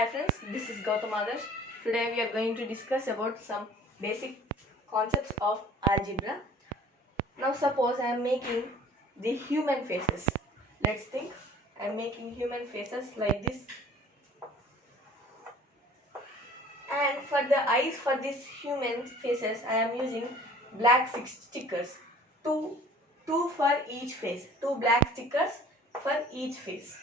Hi friends, this is Gautam Adarsh. Today we are going to discuss about some basic concepts of algebra. Now suppose I am making the human faces. Let's think. I am making human faces like this. And for the eyes for these human faces, I am using black stickers. Two for each face. Two black stickers for each face.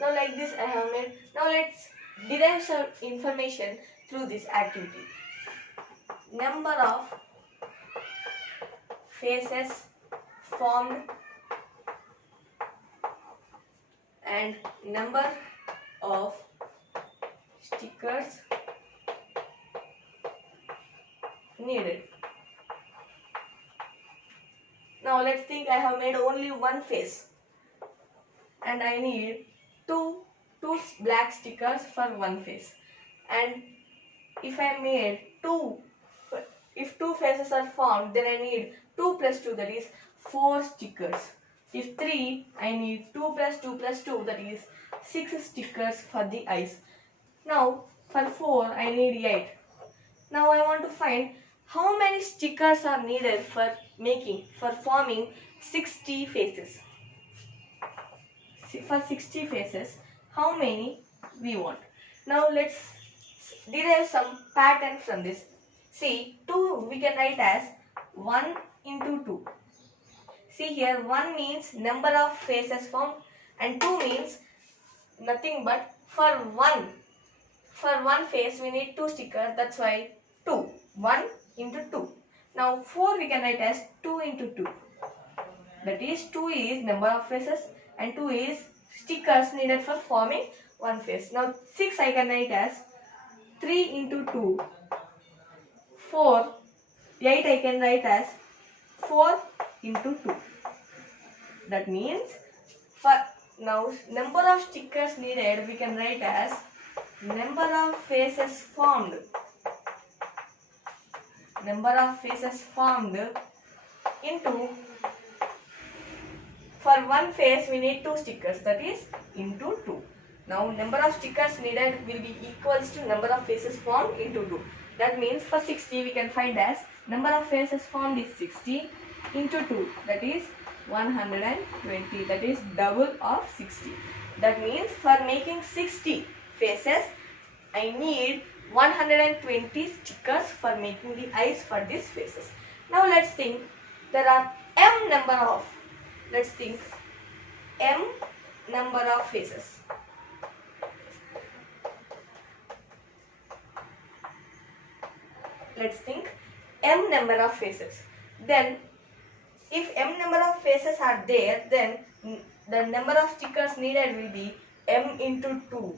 Now like this I have made. Now let's derive some information through this activity. Number of faces formed and number of stickers needed. Now let's think I have made only one face and I need two black stickers for one face. And if I made if two faces are formed, then I need 2 plus 2, that is 4 stickers. If 3, I need 2 plus 2 plus 2, that is 6 stickers for the eyes. Now for 4, I need 8. Now I want to find how many stickers are needed for forming 60 faces. For 60 faces, how many we want? Now let's derive some pattern from this. See, 2 we can write as 1 into 2. See here, 1 means number of faces formed and 2 means nothing but for one face we need 2 stickers, that's why 2. 1 into 2. Now 4 we can write as 2 into 2. That is 2 is number of faces and 2 is stickers needed for forming one face. Now 6 I can write as 3 into 2. 4. 8 I can write as 4 into 2. That means for now number of stickers needed we can write as number of faces formed. Number of faces formed into, for one face we need 2 stickers, that is into 2. Now number of stickers needed will be equals to number of faces formed into 2. That means for 60 we can find as number of faces formed is 60 into 2, that is 120, that is double of 60. That means for making 60 faces I need 120 stickers for making the eyes for these faces. Now let's think, there are m number of faces. Let's think m number of faces. Then if m number of faces are there, then the number of stickers needed will be m into 2.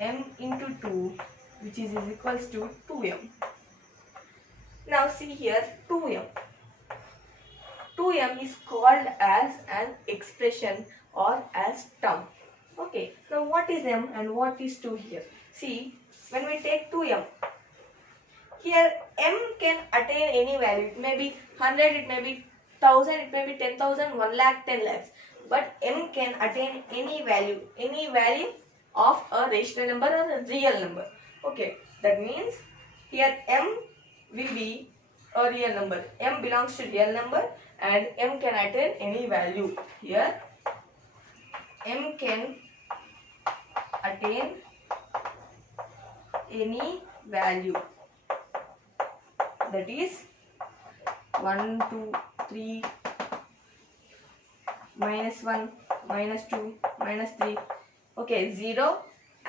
M into 2, which is equals to 2m. Now see here 2m. 2m is called as an expression or as term. Okay, now what is m and what is 2 here? See, when we take 2m, here m can attain any value. It may be 100, it may be 1000, it may be 10,000, 1 lakh, 10 lakhs. But m can attain any value of a rational number or a real number. Okay, that means here m will be a real number. M belongs to real number and m can attain any value. Here m can attain any value. That is 1, 2, 3, minus 1, minus 2, minus 3. Okay, 0.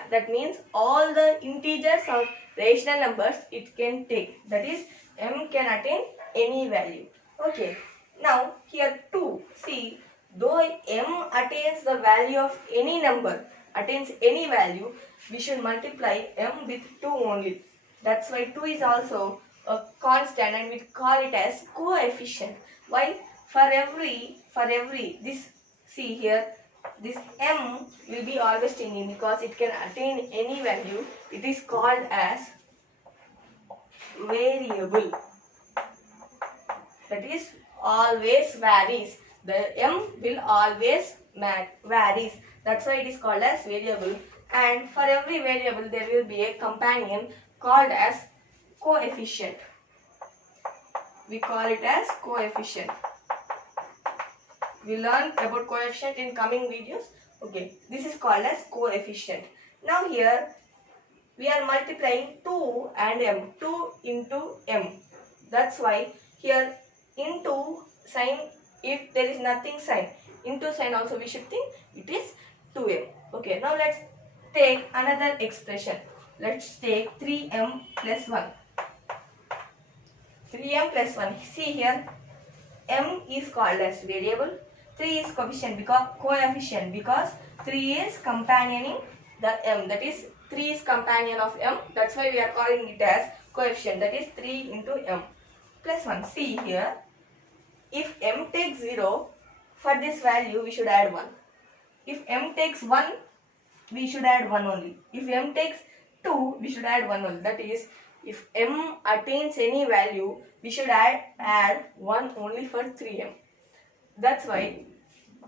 That means all the integers or rational numbers it can take. That is m can attain any value. Okay. Now here 2. See, though m attains the value of any number, attains any value, we should multiply m with 2 only. That's why 2 is also a constant and we call it as coefficient. Why? For every this, see here, this m will be always changing because it can attain any value. It is called as variable. That is always varies. The m will always varies. That's why it is called as variable. And for every variable there will be a companion called as coefficient. We call it as coefficient. We learn about coefficient in coming videos. Okay, this is called as coefficient. Now here we are multiplying 2 and m, 2 into m. That's why here into sign, if there is nothing sign, into sign also we should think it is 2m. Okay, now let's take another expression. Let's take 3m plus 1. 3m plus 1. See here, m is called as variable, 3 is coefficient because 3 is companioning the m, that is 3 is companion of m, that's why we are calling it as coefficient, that is 3 into m plus 1. See here, if m takes 0, for this value we should add 1. If m takes 1, we should add 1 only. If m takes 2, we should add 1 only. That is, if m attains any value, we should add 1 only for 3m. That's why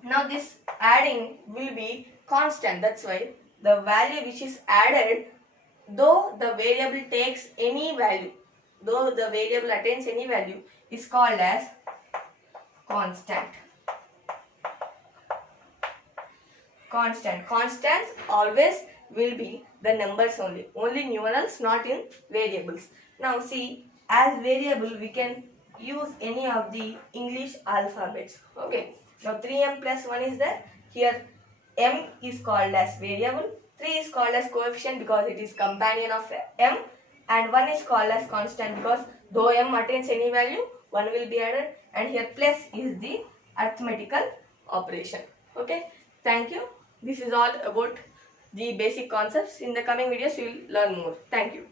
now this adding will be constant. That's why the value which is added, though the variable takes any value, though the variable attains any value, is called as constant. Constants always will be the numbers only numerals, not in variables. Now see, as variable we can use any of the English alphabets. Okay, now 3m plus 1 is there. Here m is called as variable, 3 is called as coefficient because it is companion of m, and 1 is called as constant because though m attains any value, 1 will be added, and here plus is the arithmetical operation. Okay, thank you. This is all about the basic concepts. In the coming videos we will learn more. Thank you.